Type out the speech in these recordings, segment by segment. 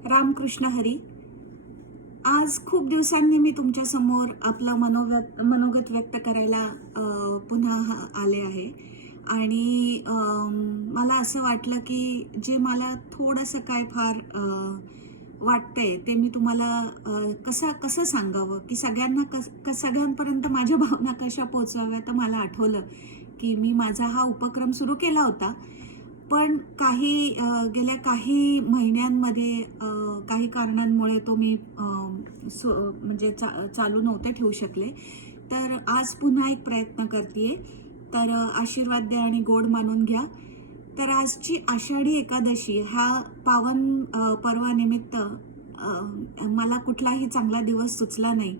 रामकृष्ण हरी. आज खूप दिवसांनी मी तुमच्या समोर आपलं मनोगत व्यक्त करायला पुन्हा आले आहे. आणि मला असं वाटलं की जे मला थोडंसं काय फार वाटतंय ते मी तुम्हाला कसं कसं सांगावं, की सगळ्यांपर्यंत माझ्या भावना कशा पोहोचवाव्या. तर मला आठवलं की मी माझा हा उपक्रम सुरू केला होता. पण गेल्या काही महिन्यांमध्ये काही कारणांमुळे तो मी म्हणजे चालू नव्हते ठेवू शकले. तर आज पुन्हा एक प्रयत्न करते. तर आशीर्वाद द्या आणि गोड मानून घ्या. तर आजची आषाढी एकादशी हा पावन पर्वानिमित्त मला कुठलाही चांगला दिवस सुचला नाही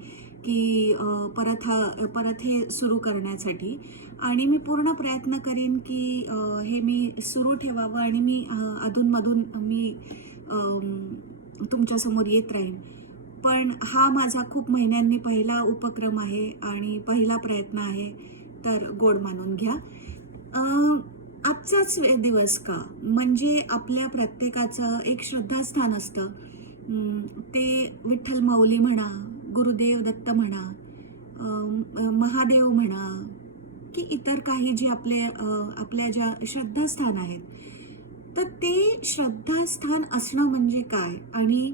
की परत हे सुरू करण्यासाठी. आणि मी पूर्ण प्रयत्न करीन की हे मी सुरू ठेवावं आणि मी अधूनमधून मी तुमच्यासमोर येत राहीन. पण हा माझा खूप महिन्यांनी पहिला उपक्रम आहे आणि पहिला प्रयत्न आहे. तर गोड मानून घ्या. आजचाच दिवस का, म्हणजे आपल्या प्रत्येकाचं एक श्रद्धास्थान असतं. ते विठ्ठल माऊली म्हणा, गुरुदेव दत्त म्हणा, महादेव म्हणा, की इतर काही जे आपल्या ज्या श्रद्धास्थान आहेत. तर ते श्रद्धास्थान असणं म्हणजे काय आणि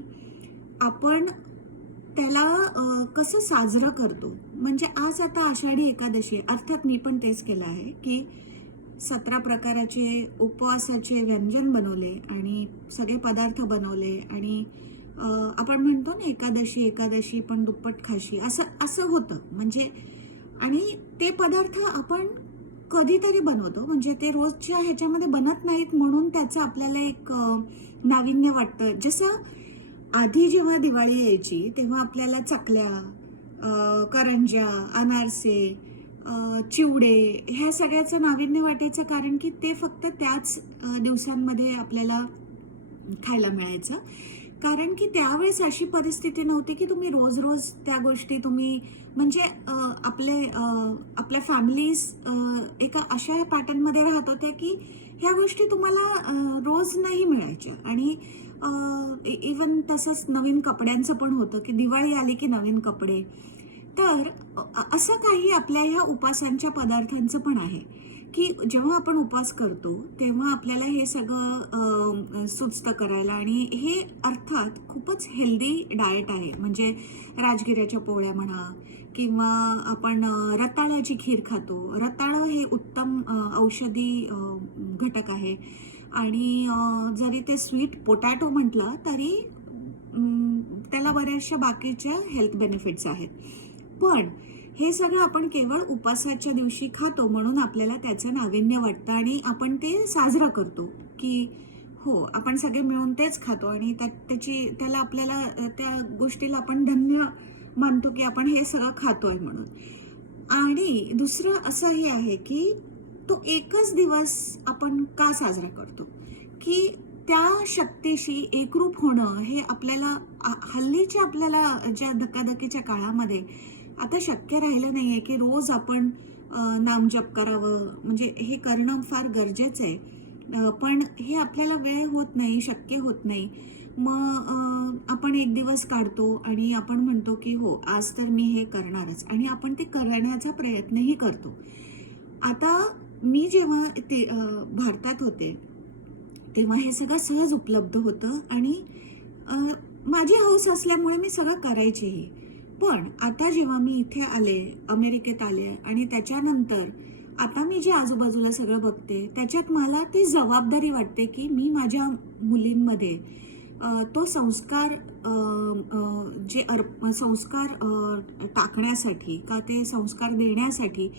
आपण त्याला कसं साजरं करतो. म्हणजे आज आता आषाढी एकादशी, अर्थात मी पण तेच केलं आहे की 17 प्रकाराचे उपवासाचे व्यंजन बनवले आणि सगळे पदार्थ बनवले. आणि आपण म्हणतो ना, एकादशी एकादशी पण दुप्पट खाशी, असं असं होतं. म्हणजे आणि ते पदार्थ आपण कधीतरी बनवतो, म्हणजे ते रोजच्या ह्याच्यामध्ये बनत नाहीत, म्हणून त्याचं आपल्याला एक नाविन्य वाटतं. जसं आधी जेव्हा दिवाळी यायची तेव्हा आपल्याला चकल्या, करंज्या, अनारसे, चिवडे ह्या सगळ्याचं नाविन्य वाटायचं, कारण की ते फक्त त्याच दिवसांमध्ये आपल्याला खायला मिळायचं. कारण की त्यावेळेस अशी परिस्थिती नव्हती की तुम्ही रोज रोज त्या गोष्टी तुम्ही म्हणजे आपल्या फॅमिलीज एका अशा पॅटर्नमध्ये राहत होत्या की ह्या गोष्टी तुम्हाला रोज नाही मिळायच्या. आणि इवन तसंच नवीन कपड्यांचं पण होतं की दिवाळी आली की नवीन कपडे. तर असं काही आपल्या ह्या उपासांच्या पदार्थांचं पण आहे की जेव्हा आपण उपवास करतो तेव्हा आपल्याला हे सगळं सुचतं करायला. आणि हे अर्थात खूपच हेल्दी डाएट आहे. म्हणजे राजगिऱ्याच्या पोळ्या म्हणा, किंवा आपण रताळ्याची खीर खातो. रताळं हे उत्तम औषधी घटक आहे. आणि जरी ते स्वीट पोटॅटो म्हटलं तरी त्याला बऱ्याचशा बाकीच्या हेल्थ बेनिफिट्स आहेत. पण हे सगळं आपण केवळ उपासाच्या दिवशी खातो म्हणून आपल्याला त्याचं नाविन्य वाटतं आणि आपण ते साजरं करतो की हो, आपण सगळे मिळून तेच खातो. आणि त्याला आपल्याला त्या गोष्टीला आपण धन्य मानतो की आपण हे सगळं खातोय म्हणून. आणि दुसरं असंही आहे की तो एकच दिवस आपण का साजरा करतो, की त्या शक्तीशी एकरूप होणं हे आपल्याला हल्लीच्या आपल्याला ज्या धकाधकीच्या काळामध्ये आता शक्य राहिलं नाहीये की रोज आपण नामजप करावं. म्हणजे हे करणं फार गरजेचं आहे. पण हे आपल्याला वेळ होत नाही, शक्य होत नाही. मग आपण एक दिवस काढतो आणि आपण म्हणतो की हो, आज तर मी हे करणारच, आणि आपण ते करण्याचा प्रयत्नही करतो. आता मी जेव्हा भारतात होते तेव्हा हे सगळं सहज उपलब्ध होतं आणि माझी हौस असल्यामुळे मी सगळं करायचेही. पण आता जेव्हा मी इथे आले, अमेरिकेत आले, आणि त्याच्यानंतर आता मी जे आजूबाजूला सगळं बघते त्याच्यात मला ती जबाबदारी वाटते की मी माझ्या मुलींमध्ये तो संस्कार टाकण्यासाठी का ते संस्कार देण्यासाठी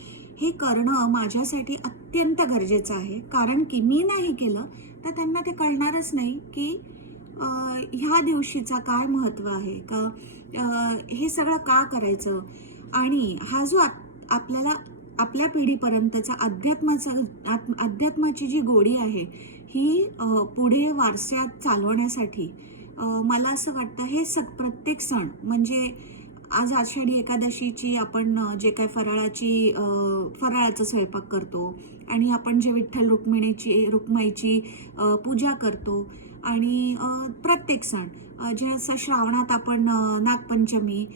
हे करणं माझ्यासाठी अत्यंत गरजेचं आहे. कारण की मी नाही केलं तर त्यांना ते कळणारच नाही की ह्या दिवशीचा काय महत्त्व आहे, का हे सगळं का करायचं. आणि हा जो आपल्याला आपल्या पिढीपर्यंतचा अध्यात्माची जी गोडी आहे ही पुढे वारशात चालवण्यासाठी मला असं वाटतं हे प्रत्येक सण, म्हणजे आज आषाढी एकादशीची आपण जे काय फराळाचा स्वयंपाक करतो, आणि आपण जे विठ्ठल रुक्माईची पूजा करतो, आणि प्रत्येक सण जसं श्रावणात आपण नागपंचमी,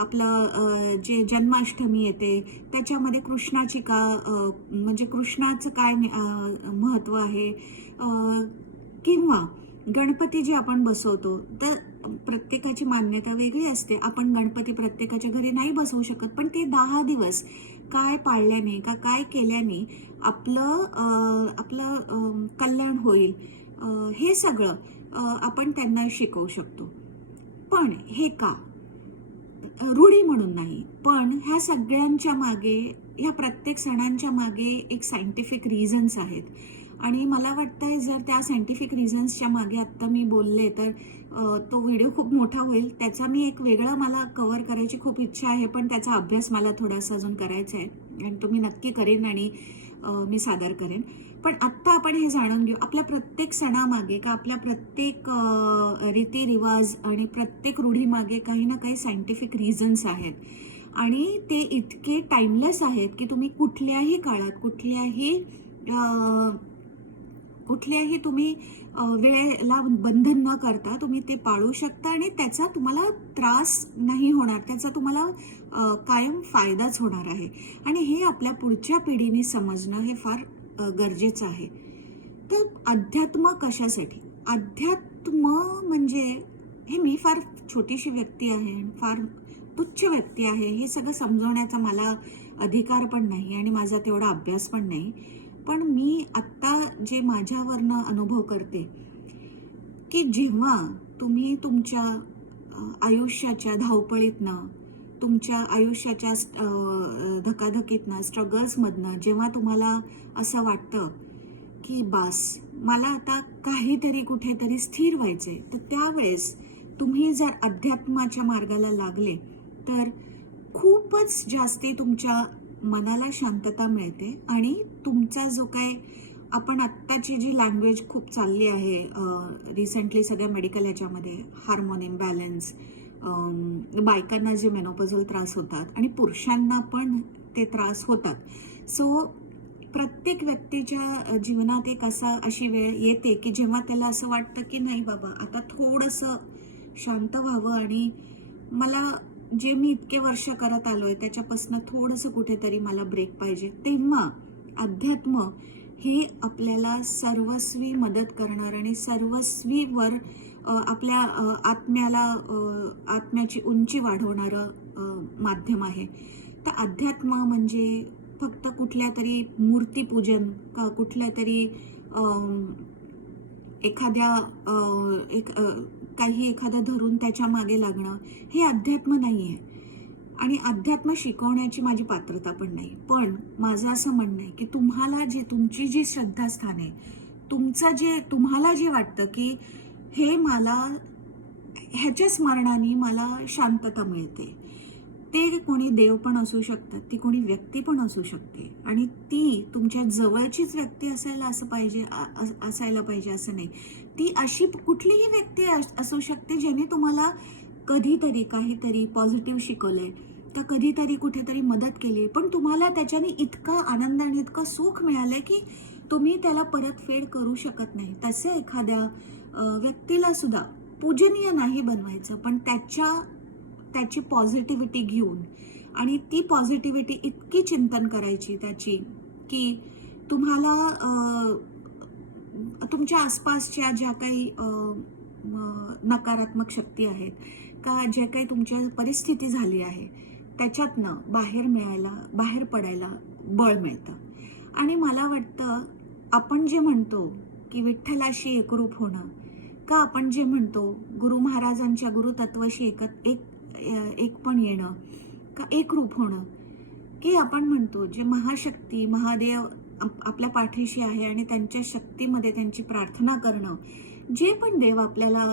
आपलं जे जन्माष्टमी येते त्याच्यामध्ये कृष्णाची म्हणजे कृष्णाचं काय महत्त्व आहे, किंवा गणपती जे आपण बसवतो तर प्रत्येकाची मान्यता वेगळी असते. आपण गणपती प्रत्येकाच्या घरी नाही बसवू शकत, पण ते 10 दिवस काय पाळल्याने का काय केल्याने आपलं आपलं कल्याण होईल, हे सगळं आपण त्यांना शिकवू शकतो. पण हे का? रूढी म्हणून नाही, पण ह्या सगळ्यांच्या मागे, ह्या प्रत्येक सणांच्या मागे एक सायंटिफिक रिझन्स आहेत. आणि मला वाटतंय जर त्या सायंटिफिक रिझन्सच्या मागे आत्ता मी बोलले तर तो व्हिडिओ खूप मोठा होईल. त्याचा मी एक वेगळा मला कव्हर करायची खूप इच्छा आहे, पण त्याचा अभ्यास मला थोडासा अजून करायचा आहे आणि तो मी नक्की करेन आणि मी सादर करेन. पण आत्ता आपण हे जाणून घेऊ, आपल्या प्रत्येक सणामागे का आपल्या प्रत्येक रीतिरिवाज आणि प्रत्येक रूढीमागे काही ना काही सायंटिफिक रिझन्स आहेत. आणि ते इतके टाइमलेस आहेत की तुम्ही कुठल्याही काळात कुठल्याही तुम्ही वेळेला बंधन न करता तुम्ही ते पाळू शकता आणि त्याचा तुम्हाला त्रास नाही होणार, त्याचा तुम्हाला कायम फायदाच होणार आहे. आणि हे आपल्या पुढच्या पिढीने समजणं हे फार गरजेचं आहे. तर अध्यात्म कशासाठी? अध्यात्म म्हणजे, हे मी फार छोटीशी व्यक्ती आहे, फार तुच्छ व्यक्ती आहे, हे सगळं समजवण्याचा मला अधिकार पण नाही आणि माझा तेवढा अभ्यास पण नाही. पण मी आत्ता जे माझ्यावरनं अनुभव करते की जेव्हा तुम्ही तुमच्या आयुष्याच्या धावपळीतनं, तुमच्या आयुष्याच्या धकाधकीतनं, स्ट्रगल्समधनं जेव्हा तुम्हाला असं वाटतं की बास, मला आता काहीतरी कुठेतरी स्थिर व्हायचंय, तर त्यावेळेस तुम्ही जर अध्यात्माच्या मार्गाला लागले तर खूपच जास्ती तुमच्या मनाला शांतता मिळते. आणि तुमचा जो काय, आपण आत्ताची जी लँग्वेज खूप चालली आहे रिसेंटली सगळ्या मेडिकल ह्याच्यामध्ये, हार्मोन इम्बॅलन्स, बायकांना जे मेनोपॉझल त्रास होतात आणि पुरुषांना पण ते त्रास होतात. सो प्रत्येक व्यक्तीच्या जीवनात एक अशी वेळ येते की जेव्हा त्याला असं वाटतं की नाही बाबा, आता थोडंसं शांत व्हावं आणि मला जे मी इतके वर्ष करत आलोय त्याच्यापासून थोडंसं कुठेतरी मला ब्रेक पाहिजे. तेव्हा अध्यात्म हे आपल्याला सर्वस्वी मदत करणार आणि सर्वस्वीवर आपल्या आत्म्याची उंची वाढवणारं माध्यम आहे. तर अध्यात्म म्हणजे फक्त कुठल्या तरी मूर्तीपूजन का कुठल्या तरी एखादं धरून त्याच्या मागे लागणं, हे अध्यात्म नाही आहे. आणि अध्यात्म शिकवण्याची माझी पात्रता पण नाही. पण माझं असं म्हणणं आहे की तुम्हाला तुमची जी श्रद्धास्थान आहे, तुम्हाला जे वाटतं की हे ह्याच्या स्मरणाने मला शांतता मिळते, ते कोणी देव पण असू शकतात, ती कोणी व्यक्ती पण असू शकते आणि ती तुमच्या जवळचीच व्यक्ती असायला पाहिजे असं नाही. ती अशी कुठलीही व्यक्ती असू शकते ज्याने तुम्हाला कधीतरी काहीतरी पॉझिटिव्ह शिकवलंय, का कधीतरी कुठेतरी मदत केली, पण तुम्हाला त्याच्याने इतका आनंद आणि इतकं सुख मिळालंय की तुम्ही त्याला परतफेड करू शकत नाही. तसे एखाद्या व्यक्तीला सुद्धा पूजनीय नाही बनवायचं, पण त्याची पॉझिटिव्हिटी घेऊन आणि ती पॉझिटिव्हिटी इतकी चिंतन करायची त्याची की तुम्हाला तुमच्या आसपासच्या ज्या काही नकारात्मक शक्ती आहेत का, ज्या काही तुमच्या परिस्थिती झाली आहे त्याच्यातनं बाहेर पडायला बळ मिळतं. आणि मला वाटतं आपण जे म्हणतो की विठ्ठलाशी एकरूप होणं, का आपण जे म्हणतो गुरु महाराजांच्या गुरुतत्वाशी एक पण येणं, का एकरूप होणं, की आपण म्हणतो जे महाशक्ती महादेव आपल्या पाठीशी आहे आणि त्यांच्या शक्तीमध्ये त्यांची प्रार्थना करणं, जे पण देव आपल्याला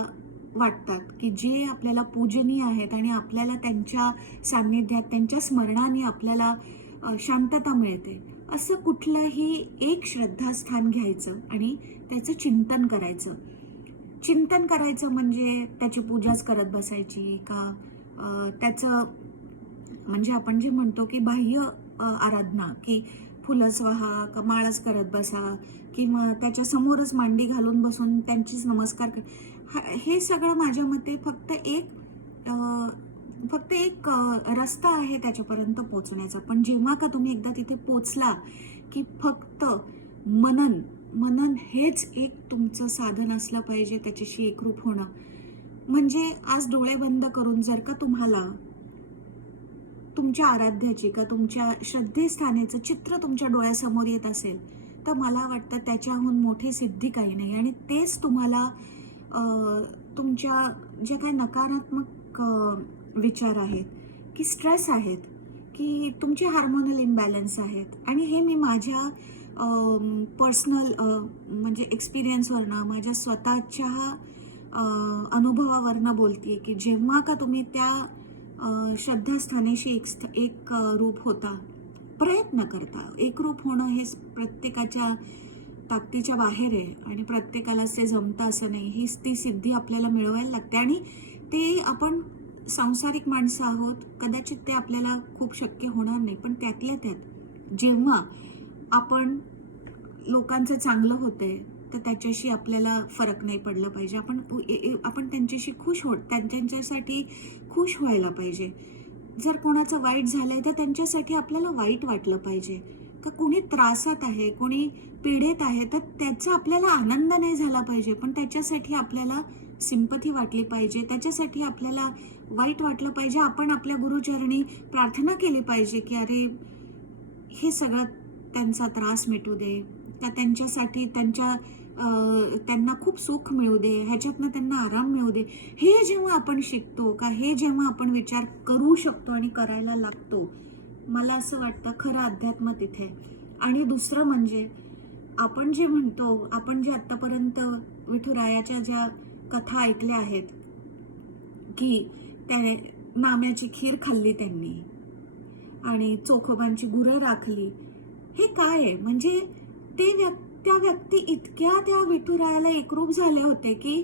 वाटतात की जे आपल्याला पूजनीय आहेत आणि आपल्याला त्यांच्या सान्निध्यात त्यांच्या स्मरणाने आपल्याला शांतता मिळते, असं कुठलंही एक श्रद्धास्थान घ्यायचं आणि त्याचं चिंतन करायचं म्हणजे त्याची पूजाच करत बसायची का, त्याचं म्हणजे आपण जे म्हणतो की बाह्य आराधना, की फुलंच वाहा का माळच करत बसा किंवा त्याच्या समोरच मांडी घालून बसून त्यांचीच नमस्कार हे सगळं माझ्या मते फक्त एक रस्ता आहे त्याच्यापर्यंत पोचण्याचा. पण जेव्हा का तुम्ही एकदा तिथे पोचला की फक्त मनन मनन हेच एक तुमचं साधन असलं पाहिजे त्याच्याशी एकरूप होणं. म्हणजे आज डोळे बंद करून जर का तुम्हाला तुमच्या आराध्याची का तुमच्या श्रद्धेस्थानाचं चित्र तुमच्या डोळ्यासमोर येत असेल तर मला वाटतं त्याच्याहून मोठी सिद्धी काही नाही. आणि तेच तुम्हाला तुमच्या जे काही नकारात्मक विचार आहेत की स्ट्रेस आहेत की तुमचे हार्मोनल इम्बॅलन्स आहेत, आणि हे मी माझ्या पर्सनल म्हणजे एक्सपिरियन्सवरनं माझ्या स्वतःच्या अनुभवावरनं बोलते की जेव्हा का तुम्ही त्या श्रद्धास्थानाशी एक रूप होता, प्रयत्न करता. एकरूप होणं हे प्रत्येकाच्या ताकदीच्या बाहेर आहे आणि प्रत्येकालाच ते जमतं असं नाही. ती सिद्धी आपल्याला मिळवायला लागते आणि ते आपण सांसारिक माणसं आहोत, कदाचित ते आपल्याला खूप शक्य होणार नाही. पण त्यातल्या त्यात जेव्हा आपण लोकांचं चांगलं होतंय तर त्याच्याशी आपल्याला फरक नाही पडलं पाहिजे. आपण त्यांच्याशी त्यांच्यासाठी खुश व्हायला पाहिजे. जर कोणाचं वाईट झालंय तर त्यांच्यासाठी आपल्याला वाईट वाटलं पाहिजे. का कोणी त्रासात आहे, कोणी पीडित आहे तर त्याचा आपल्याला आनंद नाही झाला पाहिजे, पण त्याच्यासाठी आपल्याला सिंपथी वाटली पाहिजे, त्याच्यासाठी आपल्याला वाईट वाटलं पाहिजे. आपण आपल्या गुरुचरणी प्रार्थना केली पाहिजे की अरे हे सगळं त्यांचा त्रास मिटू दे, का त्यांच्यासाठी त्यांना खूप सुख मिळू दे, ह्याच्यातनं त्यांना आराम मिळू दे. हे जेव्हा आपण शिकतो का हे जेव्हा आपण विचार करू शकतो आणि करायला लागतो, मला असं वाटतं खरं अध्यात्म तिथे. आणि दुसरं म्हणजे आपण जे म्हणतो, आपण जे आत्तापर्यंत विठुरायाच्या ज्या कथा ऐकल्या आहेत की त्याने नाम्याची खीर खाल्ली त्यांनी आणि चोखोबांची गुरं राखली, हे काय आहे? म्हणजे त्या व्यक्ती इतक्या त्या विठुरायाला एकरूप झाले होते की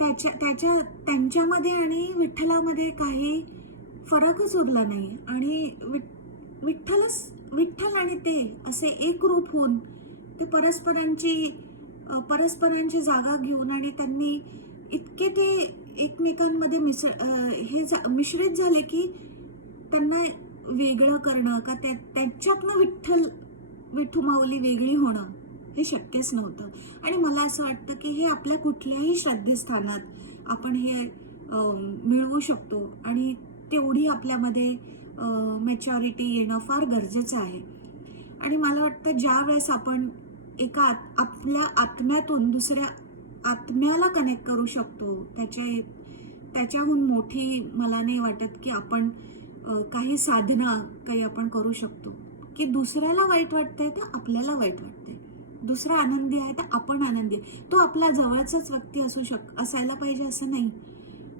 त्यांच्यामध्ये आणि विठ्ठलामध्ये काही फरकच उरला नाही. आणि विठ्ठल आणि ते असे एकरूप होऊन ते परस्परांची जागा घेऊन आणि त्यांनी इतके ते एकमेकांमध्ये मिश्रित झाले की त्यांना वेगळं करणं का त्याच्यातनं विठू माऊली वेगळी होणं हे शक्यच नव्हतं. आणि मला असं वाटतं की हे आपल्या कुठल्याही श्रद्धेस्थानात आपण हे मिळवू शकतो आणि तेवढी आपल्यामध्ये मॅच्युरिटी येणं फार गरजेचं आहे. आणि मला वाटतं ज्या वेळेस आपण आपल्या आत्म्यातून दुसऱ्या आत्म्याला कनेक्ट करू शकतो, त्याच्याहून मोठी मला नाही वाटत की आपण काही साधना काही आपण करू शकतो. की दुसऱ्याला वाईट वाटतंय तर आपल्याला वाईट वाटतंय, दुसरा आनंदी आहे तर आपण आनंदी आहे. तो आपला जवळचाच व्यक्ती असायला पाहिजे असं नाही.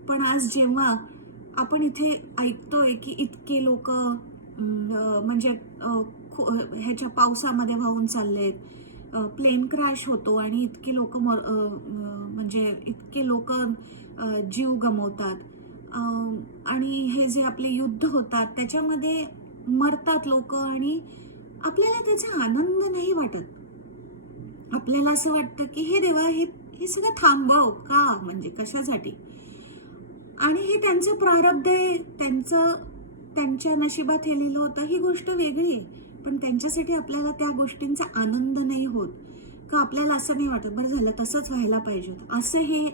पण आज जेव्हा आपण इथे ऐकतोय की इतके लोक म्हणजे ह्याच्या पावसामध्ये वाहून चाललेत, प्लेन क्रॅश होतो आणि इतकी लोक जीव गमवतात, आणि हे जे आपले युद्ध होतात त्याच्यामध्ये मरतात लोक आणि आपल्याला त्याचा आनंद नाही वाटत. आपल्याला असं वाटतं की हे देवा हे सगळं थांबव का, म्हणजे कशासाठी? आणि हे त्यांचं प्रारब्ध आहे, त्यांच्या नशिबात हे लिहिलं होतं, ही गोष्ट वेगळी आहे. पण त्यांच्यासाठी आपल्याला त्या गोष्टींचा आनंद नाही होत का? आपल्याला असं नाही वाटत बरं झालं तसंच व्हायला पाहिजे होतं असं? हे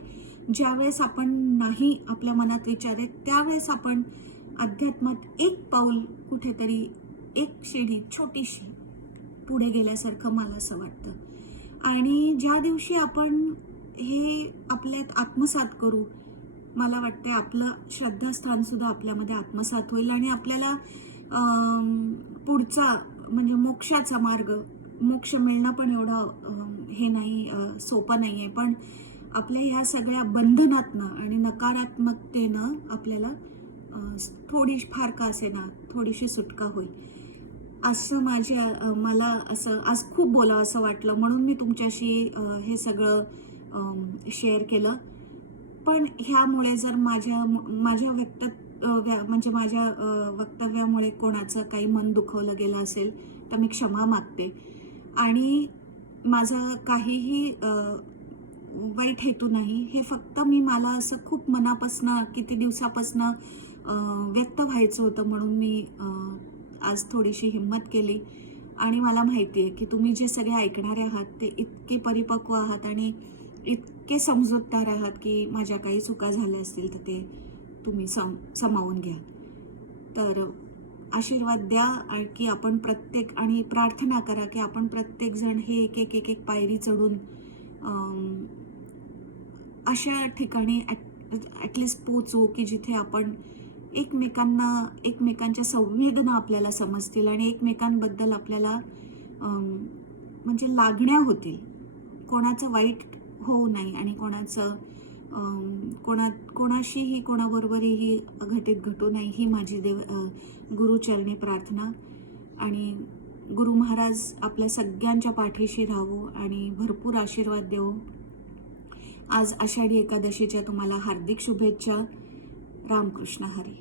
ज्यावेळेस आपण नाही आपल्या मनात विचार आहेत त्यावेळेस आपण अध्यात्मात एक पाऊल कुठेतरी, एक शिडी छोटीशी पुढे गेल्यासारखं मला असं वाटतं. आणि ज्या दिवशी आपण हे आपल्यात आत्मसात करू, मला वाटतं आपलं श्रद्धास्थान सुद्धा आपल्यामध्ये आत्मसात होईल आणि आपल्याला पुढचा म्हणजे मोक्षाचा मार्ग, मोक्ष मिळणं पण एवढं हे नाही, सोपं नाही आहे. पण आपल्या ह्या सगळ्या बंधनातनं आणि नकारात्मकतेनं आपल्याला फार का असेना थोडीशी सुटका होईल असं मला असं आज खूप बोलावं असं वाटलं, म्हणून मी तुमच्याशी हे सगळं शेअर केलं. पण ह्यामुळे जर माझ्या वक्तव्यामुळे कोणाचं काही मन दुखवलं गेलं असेल तर मी क्षमा मागते. आणि माझं काहीही वाईट हेतू नाही. हे फक्त मला असं खूप मनापासनं किती दिवसापासनं व्यक्त व्हायचं होतं, म्हणून मी आज थोडीशी हिंमत केली. आणि मला माहिती आहे की तुम्ही जे सगळे ऐकणारे आहात ते इतके परिपक्व आहात आणि इतके समजूतदार आहात की माझ्या काही चुका झाल्या असतील तर ते तुम्ही सामावून घ्या. तर आशीर्वाद द्या की आपण प्रत्येक, आणि प्रार्थना करा की आपण प्रत्येकजण हे एक एक एक एक पायरी चढून अशा ठिकाणी ॲटलिस्ट पोचू की जिथे आपण एकमेकांच्या संवेदना आपल्याला समजतील आणि एकमेकांबद्दल आपल्याला म्हणजे लागण्या होतील. कोणाचं वाईट होऊ नये आणि कोणाशीही कोणाबरोबरही घटित घटू नये, ही माझी गुरुचरणी प्रार्थना. आणि गुरु महाराज आपल्या सगळ्यांच्या पाठीशी राहू आणि भरपूर आशीर्वाद देऊ. आज आषाढी एकादशीच्या तुम्हाला हार्दिक शुभेच्छा. रामकृष्ण हरी.